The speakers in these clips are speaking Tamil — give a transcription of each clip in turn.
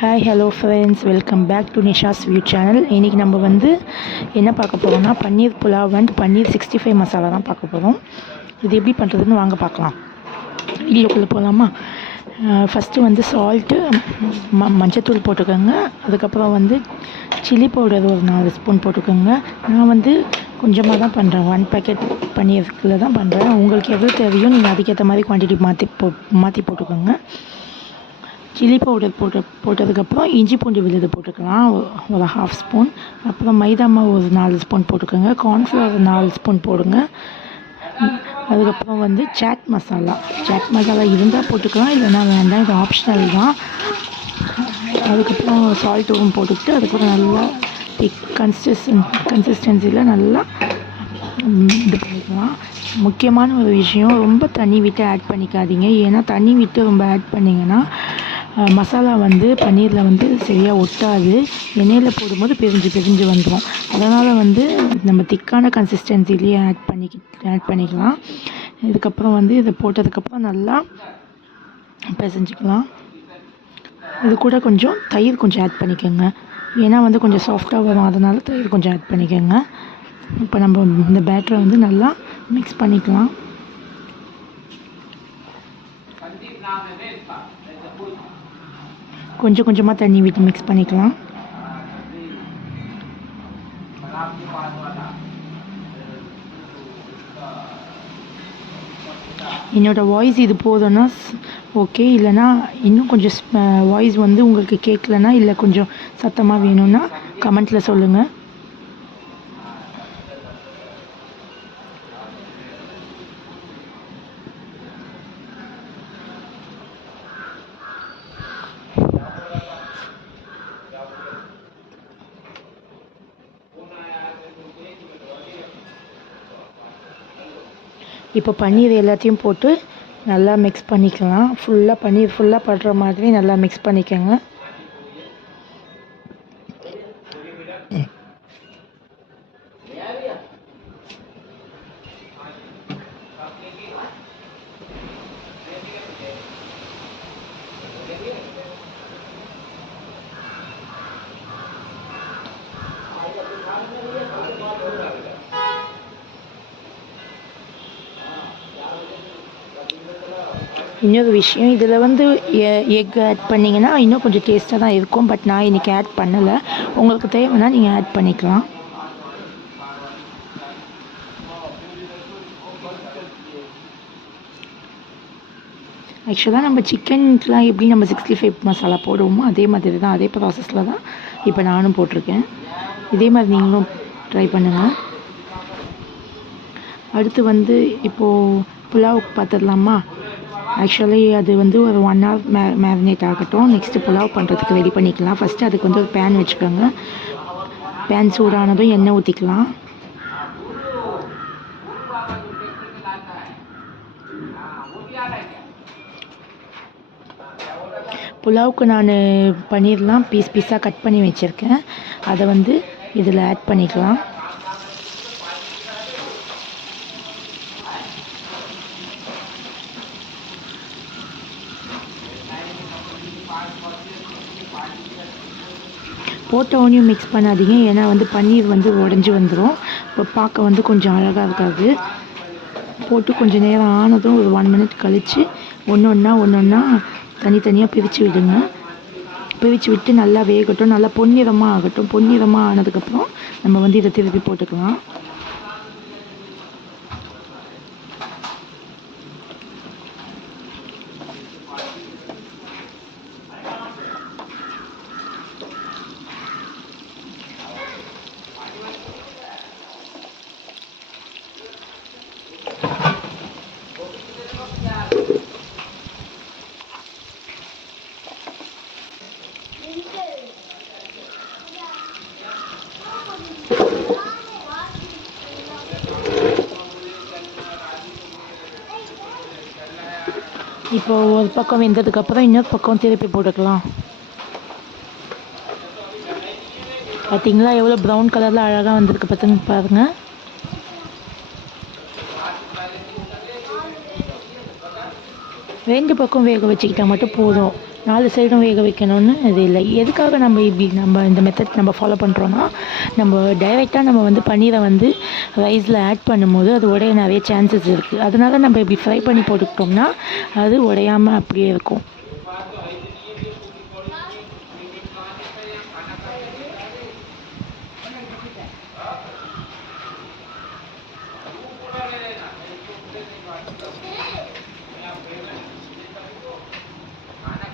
Hi hello friends, welcome back to Nisha's view channel. இன்றைக்கி நம்ம என்ன பார்க்க போகிறோம்னா பன்னீர் புலாவ் அண்ட் பன்னீர் 65 மசாலா தான் பார்க்க போகிறோம். இது எப்படி பண்ணுறதுன்னு வாங்க பார்க்கலாம். வீடியோக்குள்ளே போகலாமா? ஃபஸ்ட்டு சால்ட்டு, மஞ்சத்தூள் போட்டுக்கோங்க. அதுக்கப்புறம் சில்லி பவுடர் ஒரு 4 ஸ்பூன் போட்டுக்கோங்க. நான் கொஞ்சமாக தான் பண்ணுறேன், 1 பேக்கெட் பன்னீருக்குள்ளே தான் பண்ணுறேன். உங்களுக்கு எவ்வளோ தேவையோ நீங்கள் அதுக்கேற்ற மாதிரி குவான்டிட்டி மாற்றி போட்டுக்கோங்க. சில்லி பவுடர் போட்டதுக்கப்புறம் இஞ்சி பூண்டு விழுது போட்டுக்கலாம், ஒரு 1/2 ஸ்பூன். அப்புறம் மைதா மாவு ஒரு 4 ஸ்பூன் போட்டுக்கோங்க. கார்ன்ஃப்ளவர் 4 ஸ்பூன் போடுங்க. அதுக்கப்புறம் சாட் மசாலா இருந்தால் போட்டுக்கலாம், இல்லைன்னா வேண்டாம், இது ஆப்ஷனல் தான். அதுக்கப்புறம் சால்ட்டும் போட்டுக்கிட்டு அதுக்கப்புறம் நல்லா திக் கன்சிஸ்டன்சியில் நல்லா இது பண்ணிக்கலாம். முக்கியமான ஒரு விஷயம், ரொம்ப தண்ணி விட்டு ஆட் பண்ணிக்காதீங்க. ஏன்னா தண்ணி விட்டு ரொம்ப ஆட் பண்ணிங்கன்னா மசாலா பன்னீரில் சரியாக ஒட்டாது. எண்ணெயில் போடும்போது பிரிஞ்சு வந்துடும். அதனால் நம்ம திக்கான கன்சிஸ்டன்சிலேயே ஆட் பண்ணிக்கலாம். இதுக்கப்புறம் இதை போட்டதுக்கப்புறம் நல்லா பிசைஞ்சிக்கலாம். இது கூட கொஞ்சம் தயிர் ஆட் பண்ணிக்கோங்க. ஏன்னா கொஞ்சம் சாஃப்டாக வரும், அதனால் தயிர் கொஞ்சம் ஆட் பண்ணிக்கோங்க. இப்போ நம்ம இந்த பேட்டரை நல்லா மிக்ஸ் பண்ணிக்கலாம். கொஞ்சமாக தண்ணி விட்டு மிக்ஸ் பண்ணிக்கலாம். என்னோடய வாய்ஸ் இது போதும்னா ஓகே, இல்லைனா இன்னும் கொஞ்சம் வாய்ஸ் உங்களுக்கு கேட்கலன்னா, இல்லை கொஞ்சம் சத்தமாக வேணும்னா கமெண்ட்டில் சொல்லுங்கள். இப்போ பன்னீர் எல்லாத்தையும் போட்டு நல்லா மிக்ஸ் பண்ணிக்கலாம். பன்னீர் ஃபுல்லாக படுற மாதிரி நல்லா மிக்ஸ் பண்ணிக்கோங்க. இன்னொரு விஷயம், இதில் எக் ஆட் பண்ணிங்கன்னா இன்னும் கொஞ்சம் டேஸ்ட்டாக தான் இருக்கும். பட் நான் இன்றைக்கி ஆட் பண்ணலை. உங்களுக்கு தேவைன்னா நீங்கள் ஆட் பண்ணிக்கலாம். ஆக்சுவலாக நம்ம சிக்கனுக்கெலாம் எப்படி நம்ம 65 மசாலா போடுவோமோ அதே மாதிரி தான், அதே ப்ராசஸில் தான் இப்போ நானும் போட்டிருக்கேன். இதே மாதிரி நீங்களும் ட்ரை பண்ணுங்கள். அடுத்து இப்போது புலாவுக்கு பார்த்துடலாமா? ஆக்சுவலி அது ஒரு 1 hour மேரினேட் ஆகட்டும். நெக்ஸ்ட்டு புலாவ் பண்ணுறதுக்கு ரெடி பண்ணிக்கலாம். ஃபஸ்ட்டு அதுக்கு ஒரு பேன் வச்சுக்கோங்க. பேன் சூடானதும் எண்ணெய் ஊற்றிக்கலாம். புலாவுக்கு நான் பன்னீர்லாம் பீஸாக கட் பண்ணி வச்சுருக்கேன். அதை இதில் ஆட் பண்ணிக்கலாம். போட்டோனையும் மிக்ஸ் பண்ணாதீங்க, ஏன்னா பன்னீர் உடஞ்சி வந்துடும். இப்போ பார்க்க கொஞ்சம் அழகாக இருக்காது. போட்டு கொஞ்சம் நேரம் ஆனதும் ஒரு 1 minute கழித்து ஒன்று தனித்தனியாக பிரித்து விடுங்க. பிரித்து விட்டு நல்லா வேகட்டும், நல்லா பொன்னிறமாக ஆகட்டும். பொன்னிறமாக ஆனதுக்கப்புறம் நம்ம இதை திருப்பி போட்டுக்கலாம். இப்போ ஒரு பக்கம் வெந்ததுக்கப்புறம் இன்னொரு பக்கம் திருப்பி போட்டுக்கலாம். பார்த்தீங்களா எவ்வளோ ப்ரௌன் கலரில் அழகாக வந்திருக்கு பாருங்கள். 2 பக்கம் வேக வச்சுக்கிட்டால் மட்டும் போதும். 4 சைடும் வேக வைக்கணும்னு இது இல்லை. எதுக்காக நம்ம இந்த மெத்தட் ஃபாலோ பண்ணுறோன்னா, நம்ம டைரெக்டாக நம்ம வந்து பன்னீரை வந்து ரைஸில் ஆட் பண்ணும்போது அது உடைய நிறைய சான்சஸ் இருக்குது. அதனால நம்ம இப்படி ஃப்ரை பண்ணி போட்டுக்கிட்டோம்னா அது உடையாமல் அப்படியே இருக்கும்.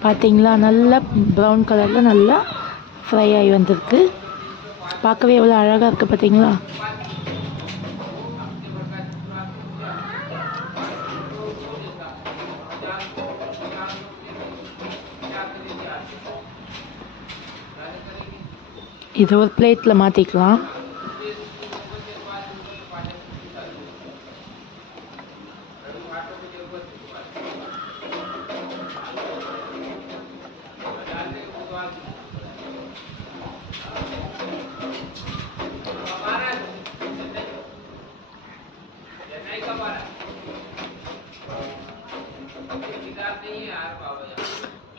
பார்த்தீங்களா, நல்லா ப்ரௌன் கலரில் நல்லா ஃப்ரை ஆகி வந்திருக்கு. பார்க்கவே எவ்வளோ அழகாக இருக்குது பார்த்தீங்களா. இதை ஒரு பிளேட்டில் மாற்றிக்கலாம்.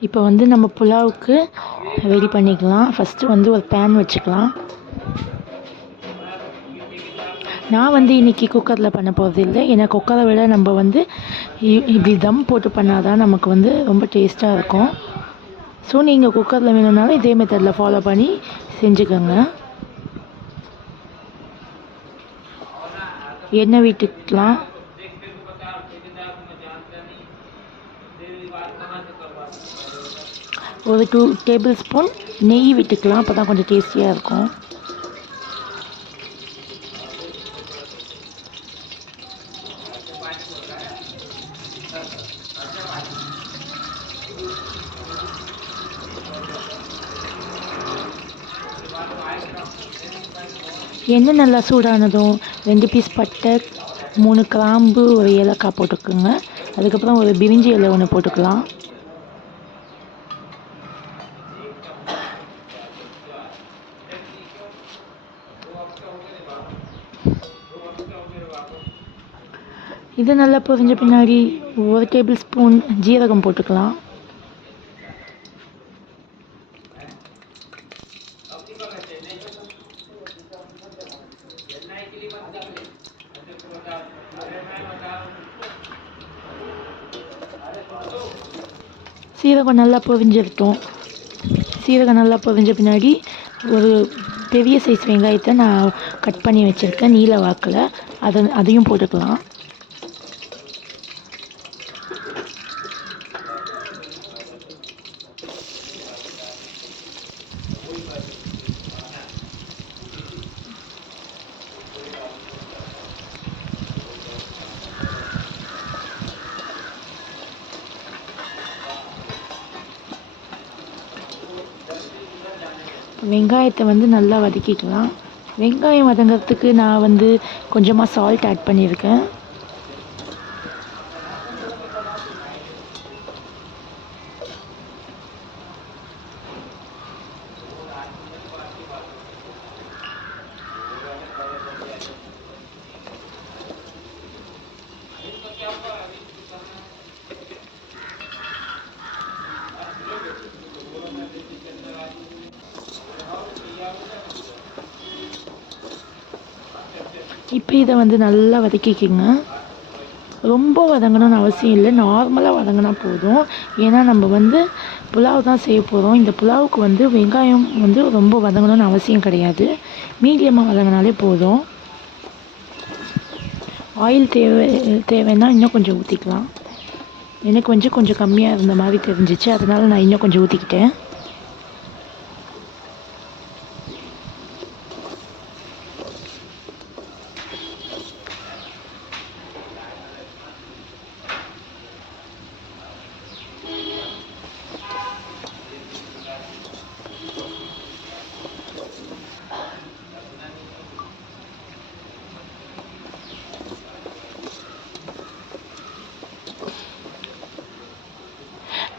இப்போ வந்து நம்ம புலாவுக்கு ரெடி பண்ணிக்கலாம். ஃபஸ்ட்டு வந்து ஒரு பேன் வச்சுக்கலாம். நான் வந்து இன்றைக்கி குக்கரில் பண்ண போகிறது இல்லை. ஏன்னா குக்கரை விட நம்ம வந்து இப்படி தம் போட்டு பண்ணால் தான் நமக்கு வந்து ரொம்ப டேஸ்ட்டாக இருக்கும். ஸோ நீங்கள் குக்கரில் வேணும்னாலும் இதே மெத்தடில் ஃபாலோ பண்ணி செஞ்சுக்கோங்க. எண்ணெய் விட்டுக்கலாம். ஒரு 2 டேபிள் ஸ்பூன் நெய் விட்டுக்கலாம். அப்போ தான் கொஞ்சம் டேஸ்டியாக இருக்கும். எண்ணெய் நல்லா சூடானதும் 2 பீஸ் பட்டை, 3 கிராம்பு, ஒரு ஏலக்காய் போட்டுக்கோங்க. அதுக்கப்புறம் ஒரு பிரிஞ்சி இலை ஒன்று போட்டுக்கலாம். இது நல்லா பொரிஞ்ச பின்னாடி 1 டேபிள் ஸ்பூன் ஜீரகம் போட்டுக்கலாம். சீரகம் நல்லா பொரிஞ்சிருக்கும். சீரகம் நல்லா பொரிஞ்ச பின்னாடி ஒரு பெரிய சைஸ் வெங்காயத்தை நான் கட் பண்ணி வச்சுருக்கேன் நீல வாக்கில். அதையும் போட்டுக்கலாம். வெங்காயத்தை வந்து நல்லா வதக்கிக்கலாம். வெங்காயம் வதங்கிறதுக்கு நான் வந்து கொஞ்சமாக சால்ட் ஆட் பண்ணியிருக்கேன். இப்போ இதை வந்து நல்லா வதக்கிக்கோங்க. ரொம்ப வதங்கணும்னு அவசியம் இல்லை, நார்மலாக வதங்கினா போதும். ஏன்னா நம்ம வந்து புலாவ் தான் செய்ய போகிறோம். இந்த புலாவுக்கு வந்து வெங்காயம் வந்து ரொம்ப வதங்கணும்னு அவசியம் கிடையாது. மீடியமாக வதங்கினாலே போதும். ஆயில் தேவைன்னா இன்னும் கொஞ்சம் ஊற்றிக்கலாம். எனக்கு கொஞ்சம் கம்மியாக இருந்த மாதிரி தெரிஞ்சிச்சு, அதனால் நான் இன்னும் கொஞ்சம் ஊற்றிக்கிட்டேன்.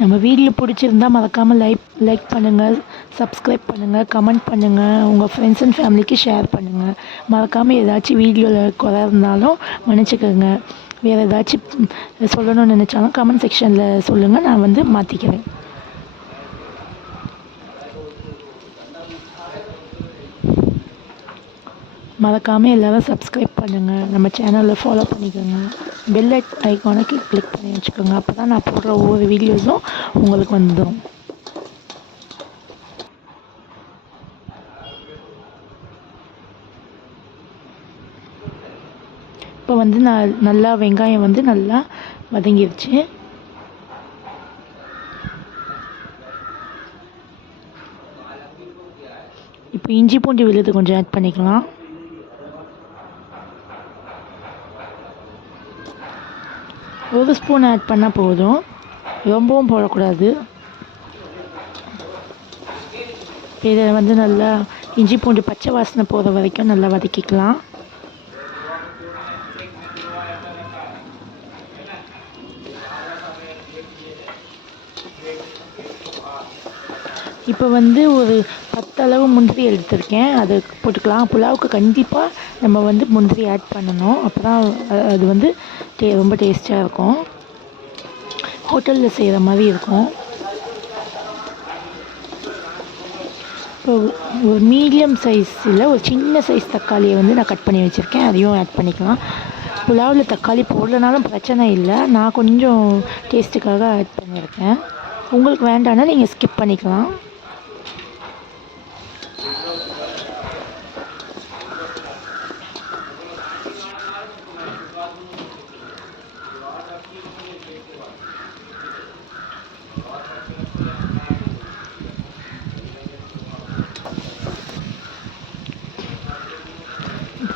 நம்ம வீடியோ பிடிச்சிருந்தா மறக்காமல் லைக் பண்ணுங்கள், சப்ஸ்கிரைப் பண்ணுங்கள், கமெண்ட் பண்ணுங்கள், உங்கள் ஃப்ரெண்ட்ஸ் அண்ட் ஃபேமிலிக்கு ஷேர் பண்ணுங்கள். மறக்காமல் ஏதாச்சும் வீடியோவில் குறை இருந்தாலும் மன்னிச்சுக்கோங்க. வேறு ஏதாச்சும் சொல்லணும்னு நினச்சாலும் கமெண்ட் செக்ஷனில் சொல்லுங்கள், நான் வந்து மாற்றிக்கிறேன். மறக்காமல் எல்லோரும் சப்ஸ்கிரைப் பண்ணுங்கள், நம்ம சேனலில் ஃபாலோ பண்ணிக்கோங்க, பெல் ஐக்கானை கிளிக் பண்ணி வச்சுக்கோங்க. அப்போ தான் நான் போடுற ஒவ்வொரு வீடியோஸும் உங்களுக்கு வந்துடும். இப்போ வந்து நல்லா வெங்காயம் வந்து நல்லா வதங்கிடுச்சு. இப்போ இஞ்சி பூண்டு விழுது கொஞ்சம் ஆட் பண்ணிக்கலாம். ஒரு ஸ்பூன் ஆட் பண்ணால் போதும், ரொம்பவும் போடக்கூடாது. இதை வந்து நல்லா இஞ்சி பூண்டு பச்சை வாசனை போகிற வரைக்கும் நல்லா வதக்கிக்கலாம். இப்போ வந்து ஒரு 10 அளவு முந்திரி எடுத்திருக்கேன், அதை போட்டுக்கலாம். புலாவுக்கு கண்டிப்பாக நம்ம வந்து முந்திரி ஆட் பண்ணணும், அப்போ தான் அது வந்து ரொம்ப டேஸ்ட்டாக இருக்கும், ஹோட்டலில் செய்கிற மாதிரி இருக்கும். இப்போ ஒரு மீடியம் சைஸில் ஒரு சின்ன சைஸ் தக்காளியை வந்து நான் கட் பண்ணி வச்சுருக்கேன், அதையும் ஆட் பண்ணிக்கலாம். புலாவில் தக்காளி போடலனாலும் பிரச்சனை இல்லை, நான் கொஞ்சம் டேஸ்ட்டுக்காக ஆட் பண்ணியிருக்கேன். உங்களுக்கு வேண்டாம்னா நீங்கள் ஸ்கிப் பண்ணிக்கலாம்.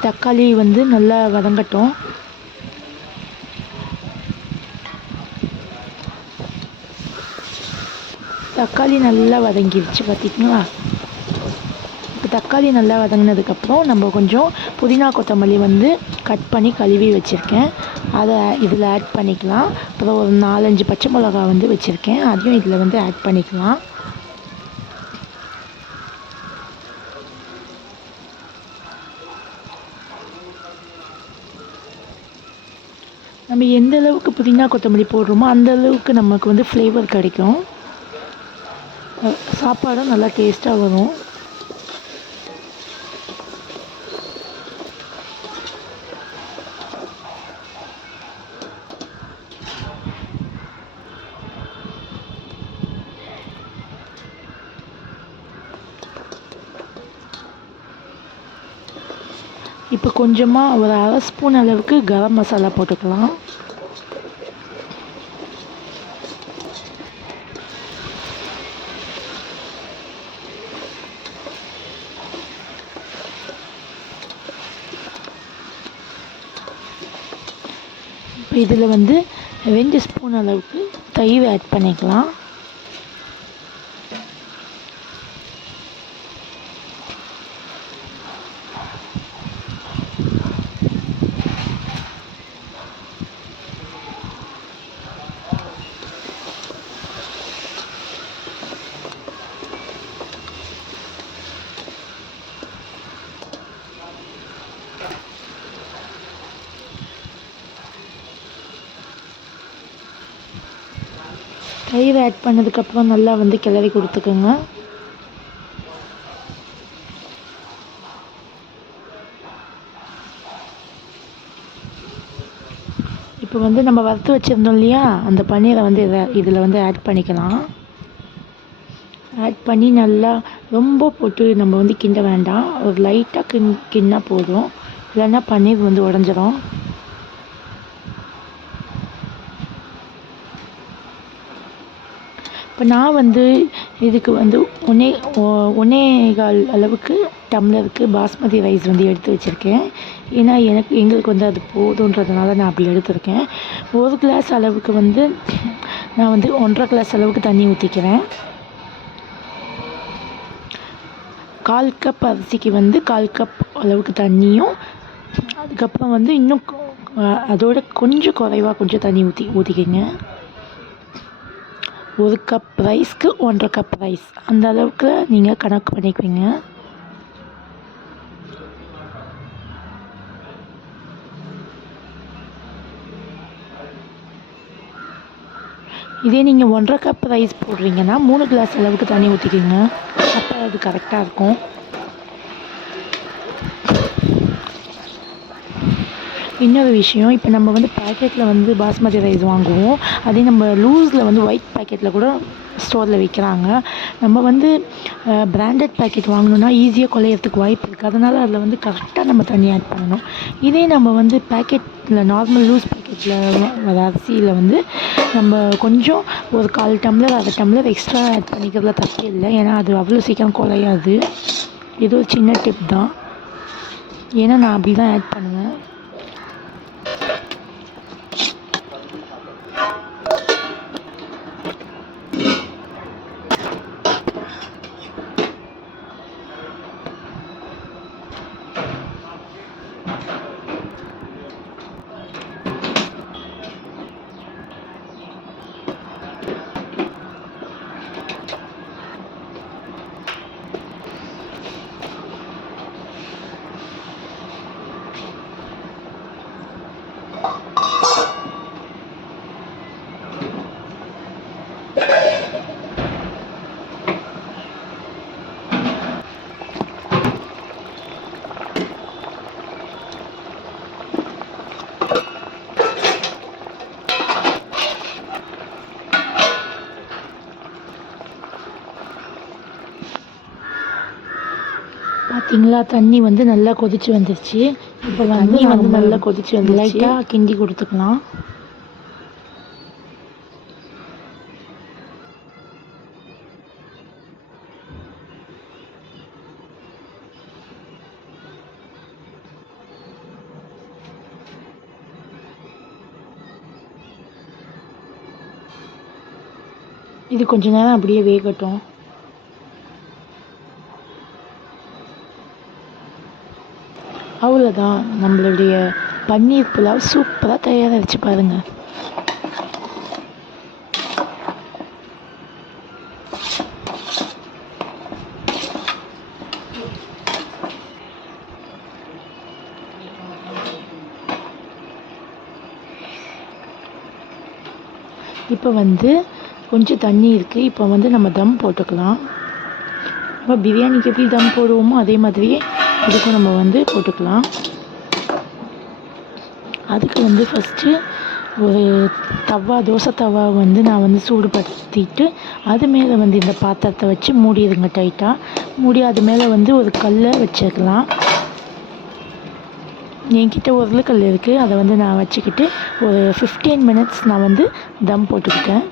தக்காளி வந்து நல்லா வதங்கட்டும். தக்காளி நல்லா வதங்கிடுச்சு பார்த்திங்களா. இப்போ தக்காளி நல்லா வதங்கினதுக்கப்புறம் நம்ம கொஞ்சம் புதினா கொத்தமல்லி வந்து கட் பண்ணி கழுவி வச்சுருக்கேன், அதை இதில் ஆட் பண்ணிக்கலாம். அப்புறம் ஒரு 4-5 பச்சை மிளகா வந்து வச்சுருக்கேன், அதையும் இதில் வந்து ஆட் பண்ணிக்கலாம். நம்ம எந்த அளவுக்கு புதினா கொத்தமல்லி போடுறோமோ அந்த அளவுக்கு நமக்கு வந்து ஃப்ளேவர் கிடைக்கும், சாப்பாடும் நல்லா டேஸ்ட்டாக வரும். இப்போ கொஞ்சமாக ஒரு 1/2 ஸ்பூன் அளவுக்கு கரம் மசாலா போட்டுக்கலாம். இப்போ இதில் வந்து 2 ஸ்பூன் அளவுக்கு தயிர் ஆட் பண்ணிக்கலாம். தயிர் ஆட் பண்ணதுக்கப்புறம் நல்லா வந்து கிளறி கொடுத்துக்கோங்க. இப்போ வந்து நம்ம வறுத்து வச்சுருந்தோம் இல்லையா, அந்த பன்னீரை வந்து இதில் வந்து ஆட் பண்ணிக்கலாம். ஆட் பண்ணி நல்லா ரொம்ப போட்டு நம்ம வந்து கிண்ட வேண்டாம், ஒரு லைட்டாக கிண்ணா போதும், இல்லைன்னா பன்னீர் வந்து உடஞ்சிரும். இப்போ நான் வந்து இதுக்கு வந்து 1.25 அளவுக்கு டம்ளருக்கு பாஸ்மதி ரைஸ் வந்து எடுத்து வச்சுருக்கேன். ஏன்னா எங்களுக்கு வந்து அது போதுன்றதுனால நான் அப்படி எடுத்திருக்கேன். 1 கிளாஸ் அளவுக்கு வந்து நான் வந்து 1.5 கிளாஸ் அளவுக்கு தண்ணி ஊற்றிக்கிறேன். 1/4 கப் அரிசிக்கு வந்து 1/4 கப் அளவுக்கு தண்ணியும், அதுக்கப்புறம் வந்து இன்னும் அதோட கொஞ்சம் குறைவாக கொஞ்சம் தண்ணி ஊற்றிக்கிங்க. 1 கப் ரைஸ்க்கு 1.5 கப் ரைஸ், அந்த அளவுக்கு நீங்கள் கணக்கு பண்ணிக்குவீங்க. இதே நீங்கள் 1.5 கப் ரைஸ் போடுறீங்கன்னா 3 கிளாஸ் அளவுக்கு தண்ணி ஊற்றிக்கிங்க. அப்போ அது கரெக்டாக இருக்கும். இன்னொரு விஷயம், இப்போ நம்ம வந்து பேக்கெட்டில் வந்து பாஸ்மதி ரைஸ் வாங்குவோம். அதே நம்ம லூஸில் வந்து ஒயிட் பேக்கெட்டில் கூட ஸ்டோரில் விற்கிறாங்க. நம்ம வந்து பிராண்டட் பேக்கெட் வாங்கணுன்னா ஈஸியாக குலையறதுக்கு வாய்ப்பு இருக்குது. அதனால் அதில் வந்து கரெக்டாக நம்ம தண்ணி ஆட் பண்ணணும். இதே நம்ம வந்து பேக்கெட்டில் நார்மல் லூஸ் பேக்கெட்டில் அரிசியில் வந்து நம்ம கொஞ்சம் ஒரு 1/4 டம்ளர் 1/2 டம்ளர் எக்ஸ்ட்ரா ஆட் பண்ணிக்கிறதுல தப்பே இல்லை. ஏன்னா அது அவ்வளோ சீக்கிரம் குலையாது. இது ஒரு சின்ன டிப் தான். ஏன்னா நான் அப்படி தான் ஆட் பண்ணுவேன். பார்த்தீங்களா, தண்ணி வந்து நல்லா கொதிச்சு வந்துருச்சு. இப்போ வந்து நல்லா கொதிச்சு வந்து லைட்டாக கிண்டி கொடுத்துக்கலாம். இது கொஞ்ச நேரம் அப்படியே வேகட்டும். அவ்வளோதான், நம்மளுடைய பன்னீர் புலாவ் சூப்பராக தயாராகிடுச்சு பாருங்கள். இப்போ வந்து கொஞ்சம் தண்ணி இருக்குது. இப்போ வந்து நம்ம தம் போட்டுக்கலாம். நம்ம பிரியாணிக்கு எப்படி தம் போடுவோமோ அதே மாதிரியே இதுக்கும் நம்ம வந்து போட்டுக்கலாம். அதுக்கு வந்து ஃபஸ்ட்டு ஒரு தோசை தவா வந்து நான் வந்து சூடுபடுத்திட்டு அது மேலே வந்து இந்த பாத்திரத்தை வச்சு மூடிடுங்க டைட்டாக. மூடி அது மேலே வந்து ஒரு கல்லை வச்சுக்கலாம். என்கிட்ட உருளைக்கல் இருக்குது. அதை வந்து நான் வச்சுக்கிட்டு ஒரு 15 மினிட்ஸ் நான் வந்து தம் போட்டுக்கிட்டேன்.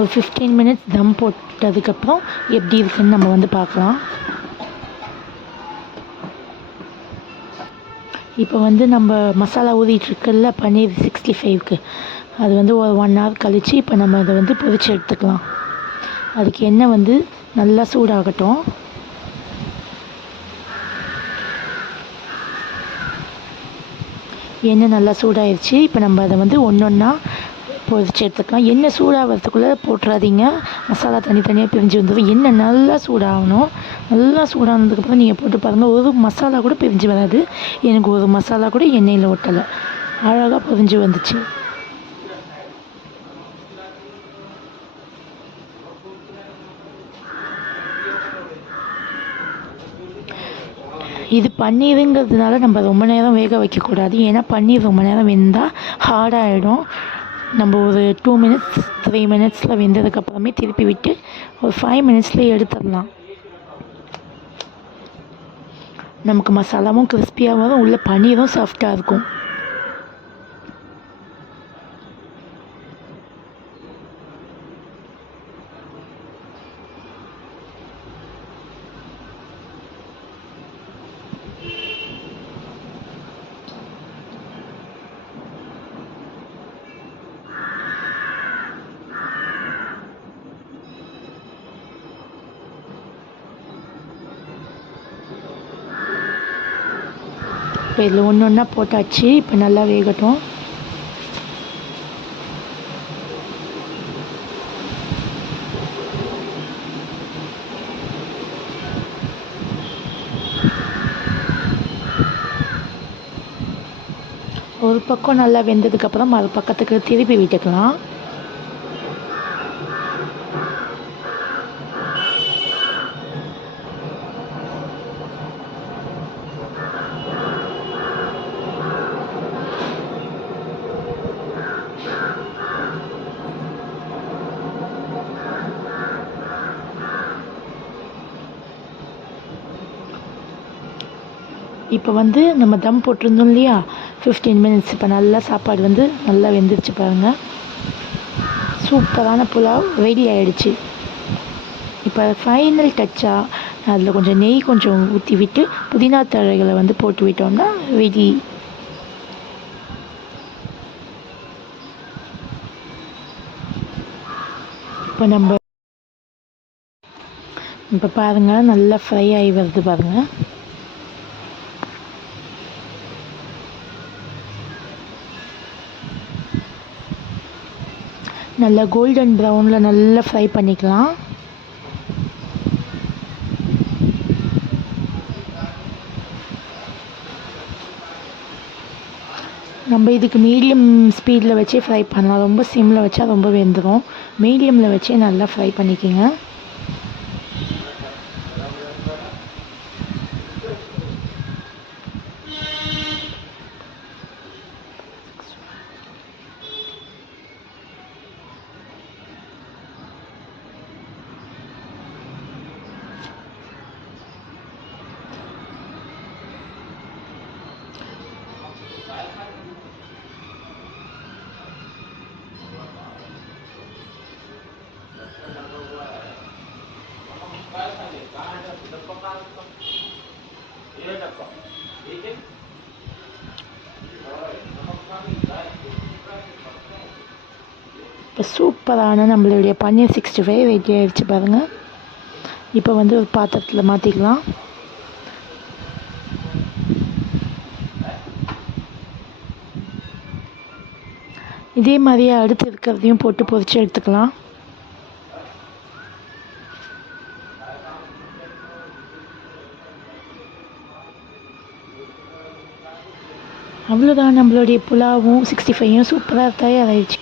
ஒரு 15 மினிட்ஸ் தம் போட்டதுக்கப்புறம் எப்படி இருக்குன்னு நம்ம வந்து பார்க்கலாம். இப்போ வந்து நம்ம மசாலா ஊறிட்டுருக்குல்ல பன்னீர் 65க்கு, அது வந்து ஒரு 1 ஹவர் கழித்து இப்போ நம்ம அதை வந்து பொரிச்சு எடுத்துக்கலாம். அதுக்கு எண்ணெய் வந்து நல்லா சூடாகட்டும். எண்ணெய் நல்லா சூடாயிருச்சு. இப்போ நம்ம அதை வந்து ஒன்றா பொரிச்சு எடுத்துக்கலாம். எண்ணெய் சூடாகிறதுக்குள்ளே போட்டுறாதீங்க, மசாலா தனித்தனியாக பிரிஞ்சு வந்துடும். எண்ணெய் நல்லா சூடாகணும். நல்லா சூடானதுக்கப்புறம் நீங்கள் போட்டு பாருங்கள், ஒரு மசாலா கூட பிரிஞ்சு வராது. எனக்கு ஒரு மசாலா கூட எண்ணெயில் ஒட்டலை, அழகாக பிரிஞ்சு வந்துச்சு. இது பன்னீருங்கிறதுனால நம்ம ரொம்ப நேரம் வேக வைக்கக்கூடாது. ஏன்னா பன்னீர் ரொம்ப நேரம் வெந்தால் ஹார்டாகிடும். நம்ம ஒரு 2 மினிட்ஸ் 3 மினிட்ஸில் வெந்ததுக்கப்புறமே திருப்பி விட்டு ஒரு 5 மினிட்ஸ்லேயே எடுத்துடலாம். நமக்கு மசாலாவும் கிறிஸ்பியாக வரும், உள்ள பன்னீரும் சாஃப்டாக இருக்கும். இப்போ இதில் ஒன்று ஒன்றா போட்டாச்சு. இப்போ நல்லா வேகட்டும். பக்கம் நல்லா வெந்ததுக்கப்புறம் மறுபக்கத்துக்கு திருப்பி விட்டுக்கலாம். இப்போ வந்து நம்ம தம் போட்டிருந்தோம் இல்லையா 15 மினிட்ஸ். இப்போ நல்லா சாப்பாடு வந்து நல்லா வெந்துருச்சு பாருங்கள். சூப்பரான புலாவ் ரெடி ஆகிடுச்சு. இப்போ ஃபைனல் டச்சாக அதில் கொஞ்சம் நெய் கொஞ்சம் ஊற்றி விட்டு புதினா தழைகளை வந்து போட்டு விட்டோம்னா ரெடி. இப்போ பாருங்கள் நல்லா ஃப்ரை ஆகி வருது பாருங்கள். நல்லா கோல்டன் ப்ரௌனில் நல்லா ஃப்ரை பண்ணிக்கலாம். நம்ம இதுக்கு மீடியம் ஸ்பீடில் வச்சே ஃப்ரை பண்ணலாம். ரொம்ப சிம்மில் வச்சா ரொம்ப வெந்துடும். மீடியமில் வச்சே நல்லா ஃப்ரை பண்ணிக்கோங்க. இப்போ சூப்பரான நம்மளுடைய பன்னீர் 65 ரெடி ஆகிடுச்சு பாருங்கள். இப்போ வந்து ஒரு பாத்திரத்தில் மாற்றிக்கலாம். இதே மாதிரியே அடுத்து இருக்கிறதையும் போட்டு பொரிச்சு எடுத்துக்கலாம். அவ்வளோதான், நம்மளுடைய புலாவும் 65யும் சூப்பராக தயாராகிடுச்சு.